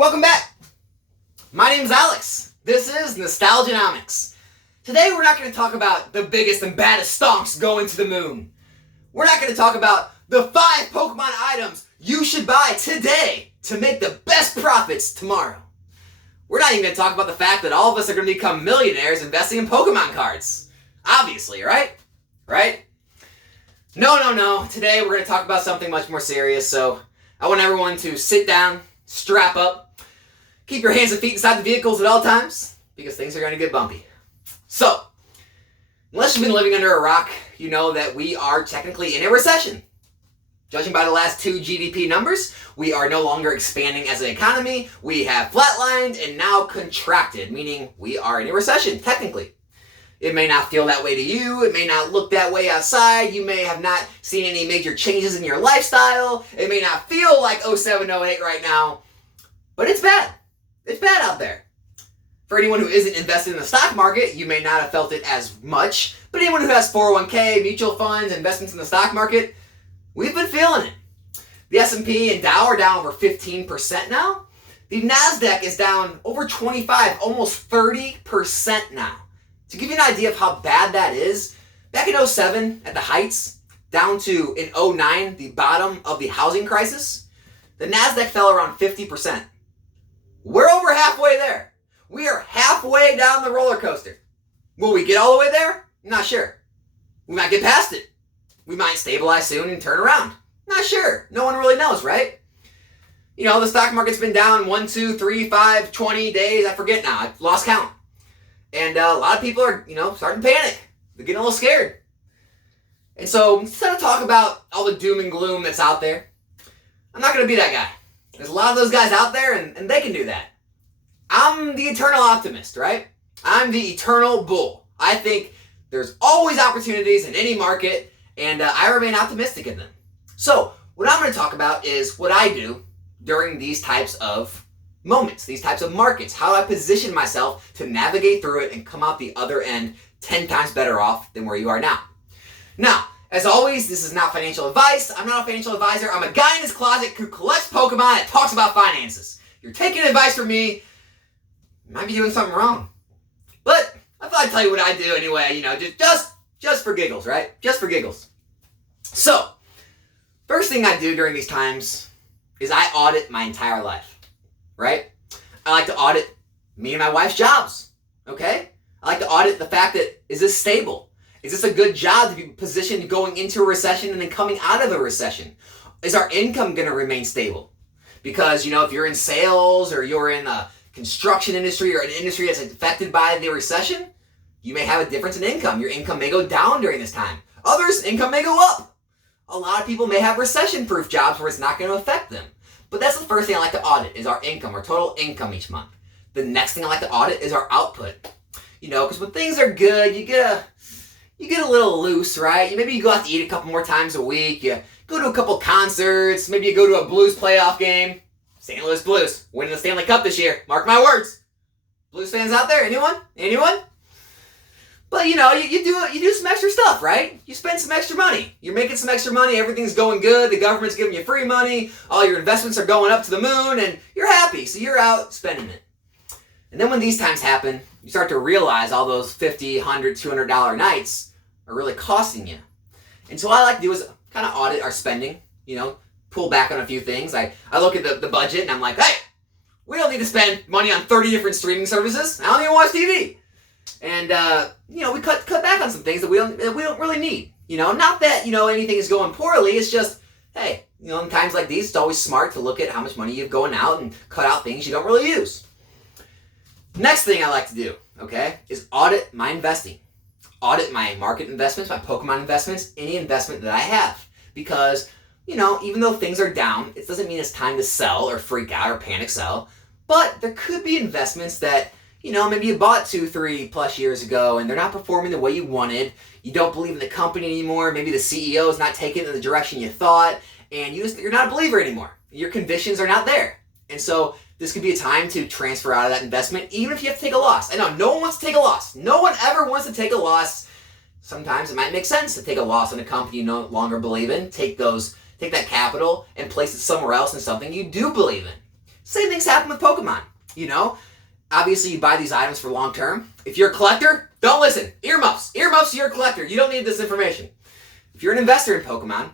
Welcome back. My name's Alex. This is Nostalgianomics. Today we're not going to talk about the biggest and baddest stonks going to the moon. We're not going to talk about the 5 Pokemon items you should buy today to make the best profits tomorrow. We're not even going to talk about the fact that all of us are going to become millionaires investing in Pokemon cards. Obviously, right? Right? No. Today we're going to talk about something much more serious, so I want everyone to sit down, strap up, keep your hands and feet inside the vehicles at all times, because things are going to get bumpy. So, unless you've been living under a rock, you know that we are technically in a recession. Judging by the last 2 GDP numbers, we are no longer expanding as an economy. We have flatlined and now contracted, meaning we are in a recession, technically. It may not feel that way to you. It may not look that way outside. You may have not seen any major changes in your lifestyle. It may not feel like 07, 08 right now. But it's bad. It's bad out there. For anyone who isn't invested in the stock market, you may not have felt it as much. But anyone who has 401k, mutual funds, investments in the stock market, we've been feeling it. The S&P and Dow are down over 15% now. The NASDAQ is down over 25, almost 30% now. To give you an idea of how bad that is, back in 07 at the heights, down to in 09, the bottom of the housing crisis, the NASDAQ fell around 50%. We're over halfway there. We are halfway down the roller coaster. Will we get all the way there? Not sure. We might get past it. We might stabilize soon and turn around. Not sure. No one really knows, right? You know, the stock market's been down 1, 2, 3, 5, 20 days. I forget now. I've lost count. And a lot of people are, starting to panic. They're getting a little scared. And so instead of talking about all the doom and gloom that's out there, I'm not going to be that guy. There's a lot of those guys out there, and they can do that. I'm the eternal optimist, right? I'm the eternal bull. I think there's always opportunities in any market, and I remain optimistic in them. So what I'm going to talk about is what I do during these types of moments, these types of markets, how I position myself to navigate through it and come out the other end 10 times better off than where you are now. Now, as always, this is not financial advice. I'm not a financial advisor. I'm a guy in his closet who collects Pokemon and talks about finances. You're taking advice from me, you might be doing something wrong. But I thought I'd tell you what I do anyway, just for giggles, right? Just for giggles. So, first thing I do during these times is I audit my entire life. Right? I like to audit me and my wife's jobs, okay? I like to audit the fact that, is this stable? Is this a good job to be positioned going into a recession and then coming out of a recession? Is our income going to remain stable? Because, if you're in sales or you're in the construction industry or an industry that's affected by the recession, you may have a difference in income. Your income may go down during this time. Others' income may go up. A lot of people may have recession-proof jobs where it's not going to affect them. But that's the first thing I like to audit is our income, our total income each month. The next thing I like to audit is our output. Because when things are good, you get a little loose, right? Maybe you go out to eat a couple more times a week. You go to a couple concerts. Maybe you go to a Blues playoff game. St. Louis Blues winning the Stanley Cup this year. Mark my words. Blues fans out there? Anyone? But you do some extra stuff, right? You spend some extra money. You're making some extra money. Everything's going good. The government's giving you free money. All your investments are going up to the moon, and you're happy. So you're out spending it. And then when these times happen, you start to realize all those $50, $100, $200 nights are really costing you. And so what I like to do is kind of audit our spending. Pull back on a few things. I look at the budget, and I'm like, hey, we don't need to spend money on 30 different streaming services. I don't even watch TV. And, we cut back on some things that we don't really need. Not that, anything is going poorly. It's just, hey, in times like these, it's always smart to look at how much money you have going out and cut out things you don't really use. Next thing I like to do, okay, is audit my investing. Audit my market investments, my Pokemon investments, any investment that I have. Because, even though things are down, it doesn't mean it's time to sell or freak out or panic sell. But there could be investments that, maybe you bought 2, 3 plus years ago and they're not performing the way you wanted. You don't believe in the company anymore. Maybe the CEO is not taking it in the direction you thought, and you're not a believer anymore. Your convictions are not there. And so this could be a time to transfer out of that investment, even if you have to take a loss. I know no one wants to take a loss. No one ever wants to take a loss. Sometimes it might make sense to take a loss on a company you no longer believe in. Take that capital and place it somewhere else in something you do believe in. Same things happen with Pokemon. You know, obviously you buy these items for long term. If you're a collector, don't listen. Earmuffs. Earmuffs to your collector. You don't need this information. If you're an investor in Pokemon,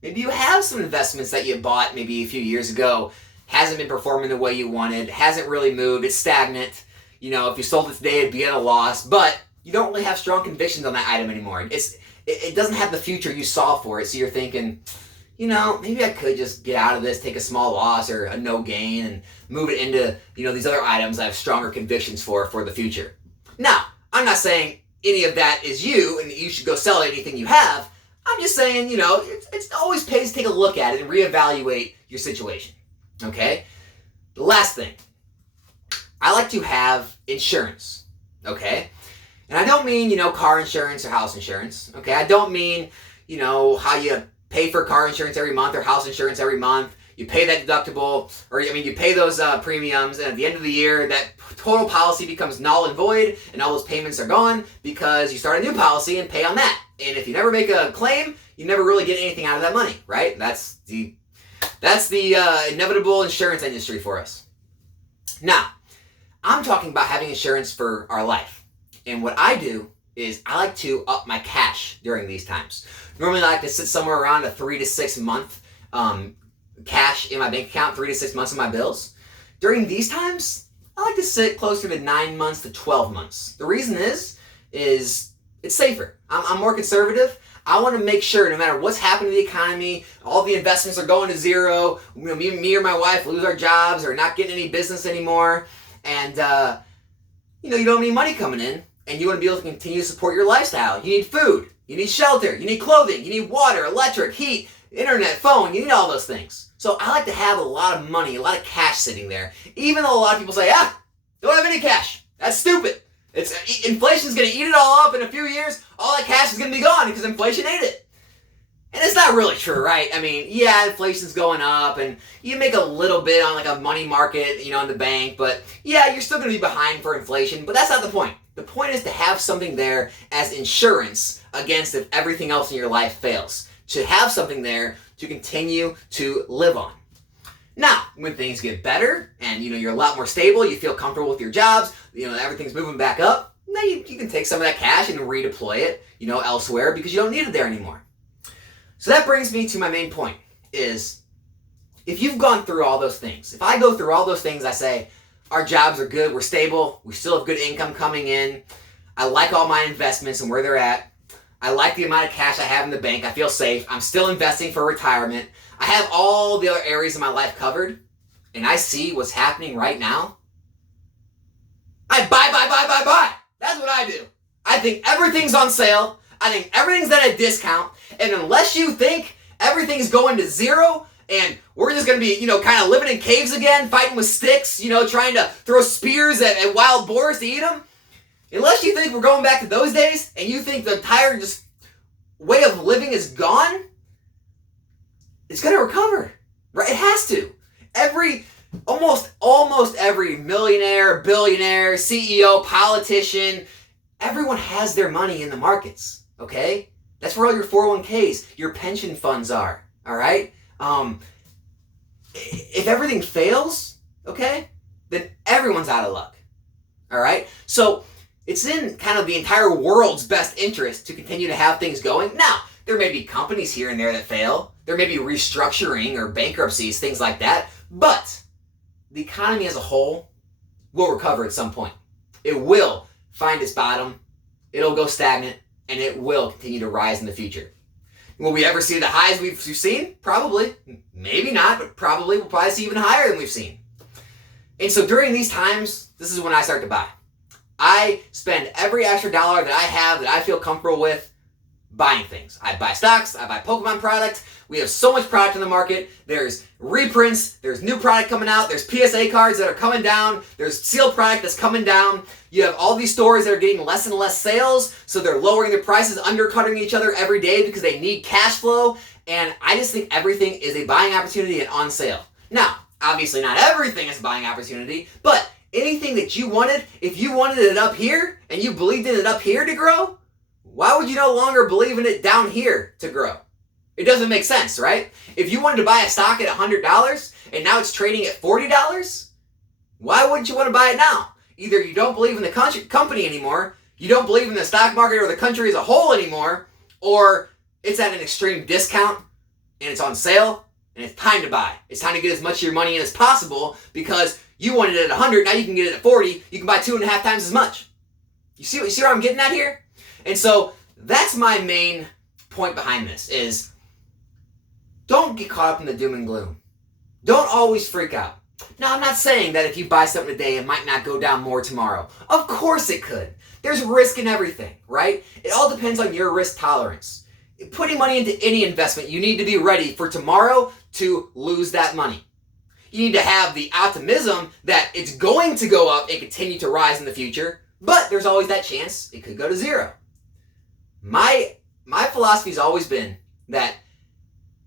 maybe you have some investments that you bought maybe a few years ago, hasn't been performing the way you wanted, hasn't really moved, it's stagnant. You know, if you sold it today, it'd be at a loss, but you don't really have strong convictions on that item anymore. It doesn't have the future you saw for it, so you're thinking, you know, maybe I could just get out of this, take a small loss or a no gain and move it into, you know, these other items I have stronger convictions for the future. Now, I'm not saying any of that is you and that you should go sell anything you have. I'm just saying, you know, it always pays to take a look at it and reevaluate your situation, okay? The last thing, I like to have insurance, okay? And I don't mean, you know, car insurance or house insurance, okay? I don't mean, you know, how you pay for car insurance every month or house insurance every month. You pay that deductible, or I mean, you pay those premiums, and at the end of the year, that total policy becomes null and void, and all those payments are gone because you start a new policy and pay on that. And if you never make a claim, you never really get anything out of that money, right? That's the inevitable insurance industry for us. Now, I'm talking about having insurance for our life. And what I do is I like to up my cash during these times. Normally I like to sit somewhere around a 3 to 6 month cash in my bank account, 3 to 6 months of my bills. During these times, I like to sit closer to 9 months to 12 months. The reason is it's safer. I'm more conservative. I want to make sure no matter what's happening to the economy, all the investments are going to zero, you know, me or my wife lose our jobs or not getting any business anymore, and you know, you don't have any money coming in, and you want to be able to continue to support your lifestyle. You need food, you need shelter, you need clothing, you need water, electric, heat, internet, phone, you need all those things. So I like to have a lot of money, a lot of cash sitting there, even though a lot of people say, don't have any cash. That's stupid. Inflation's going to eat it all up in a few years. All that cash is going to be gone because inflation ate it. And it's not really true, right? I mean, yeah, inflation's going up and you make a little bit on like a money market, you know, in the bank, but yeah, you're still going to be behind for inflation, but that's not the point. The point is to have something there as insurance against if everything else in your life fails. To have something there to continue to live on. Now, when things get better and you know you're a lot more stable, you feel comfortable with your jobs, you know everything's moving back up, now you can take some of that cash and redeploy it, you know, elsewhere because you don't need it there anymore. So that brings me to my main point is if you've gone through all those things, if I go through all those things, I say our jobs are good, we're stable, we still have good income coming in, I like all my investments and where they're at, I like the amount of cash I have in the bank, I feel safe, I'm still investing for retirement, I have all the other areas of my life covered, and I see what's happening right now, I buy. That's what I do. I think everything's on sale, I think everything's at a discount, and unless you think everything's going to zero, and we're just going to be, you know, kind of living in caves again, fighting with sticks, you know, trying to throw spears at wild boars to eat them, unless you think we're going back to those days, and you think the entire just way of living is gone, it's going to recover, right? It has to. Almost every millionaire, billionaire, CEO, politician, everyone has their money in the markets, okay? That's where all your 401ks, your pension funds are, all right? If everything fails, okay, then everyone's out of luck, all right? So it's in kind of the entire world's best interest to continue to have things going. Now, there may be companies here and there that fail. There may be restructuring or bankruptcies, things like that. But the economy as a whole will recover at some point. It will find its bottom. It'll go stagnant. And it will continue to rise in the future. Will we ever see the highs we've seen? Probably. Maybe not, but probably. We'll probably see even higher than we've seen. And so during these times, this is when I start to buy. I spend every extra dollar that I have that I feel comfortable with buying things. I buy stocks, I buy Pokemon products. We have so much product in the market. There's reprints, there's new product coming out, there's PSA cards that are coming down, there's sealed product that's coming down. You have all these stores that are getting less and less sales, so they're lowering their prices, undercutting each other every day because they need cash flow. And I just think everything is a buying opportunity and on sale. Now, obviously not everything is a buying opportunity, but anything that you wanted, if you wanted it up here and you believed in it up here to grow, why would you no longer believe in it down here to grow? It doesn't make sense, right? If you wanted to buy a stock at $100 and now it's trading at $40, why wouldn't you want to buy it now? Either you don't believe in the company anymore, you don't believe in the stock market or the country as a whole anymore, or it's at an extreme discount and it's on sale and it's time to buy. It's time to get as much of your money in as possible because you wanted it at 100, now you can get it at 40, you can buy 2.5 times as much. You see what I'm getting at here? And so that's my main point behind this is don't get caught up in the doom and gloom. Don't always freak out. Now, I'm not saying that if you buy something today, it might not go down more tomorrow. Of course it could. There's risk in everything, right? It all depends on your risk tolerance. Putting money into any investment, you need to be ready for tomorrow to lose that money. You need to have the optimism that it's going to go up and continue to rise in the future, but there's always that chance it could go to zero. My philosophy has always been that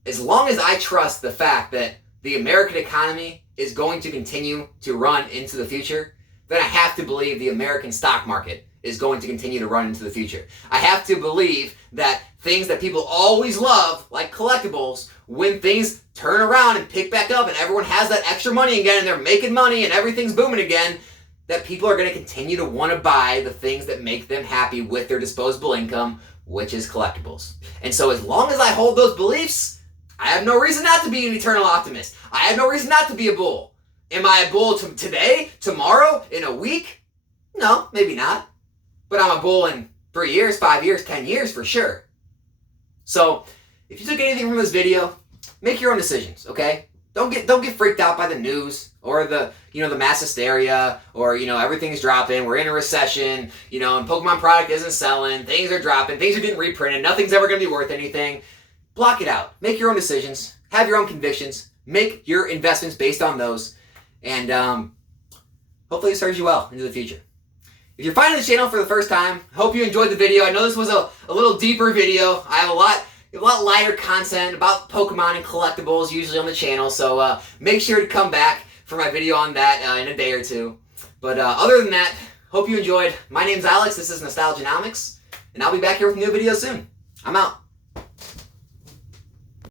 as long as I trust the fact that the American economy is going to continue to run into the future, then I have to believe the American stock market is going to continue to run into the future. I have to believe that things that people always love, like collectibles, when things turn around and pick back up and everyone has that extra money again and they're making money and everything's booming again, that people are going to continue to want to buy the things that make them happy with their disposable income, which is collectibles. And so as long as I hold those beliefs, I have no reason not to be an eternal optimist. I have no reason not to be a bull. Am I a bull today, tomorrow, in a week? No, maybe not. But I'm a bull in 3 years, 5 years, 10 years for sure. So if you took anything from this video, make your own decisions, okay? Don't get freaked out by the news or the mass hysteria or everything's dropping. We're in a recession, and Pokemon product isn't selling. Things are dropping. Things are getting reprinted. Nothing's ever going to be worth anything. Block it out. Make your own decisions. Have your own convictions. Make your investments based on those. And hopefully it serves you well into the future. If you're finding the channel for the first time, hope you enjoyed the video. I know this was a little deeper video. I have a lot lighter content about Pokemon and collectibles usually on the channel. So make sure to come back for my video on that in a day or two. But other than that, hope you enjoyed. My name's Alex. This is Nostalgianomics. And I'll be back here with a new video soon. I'm out.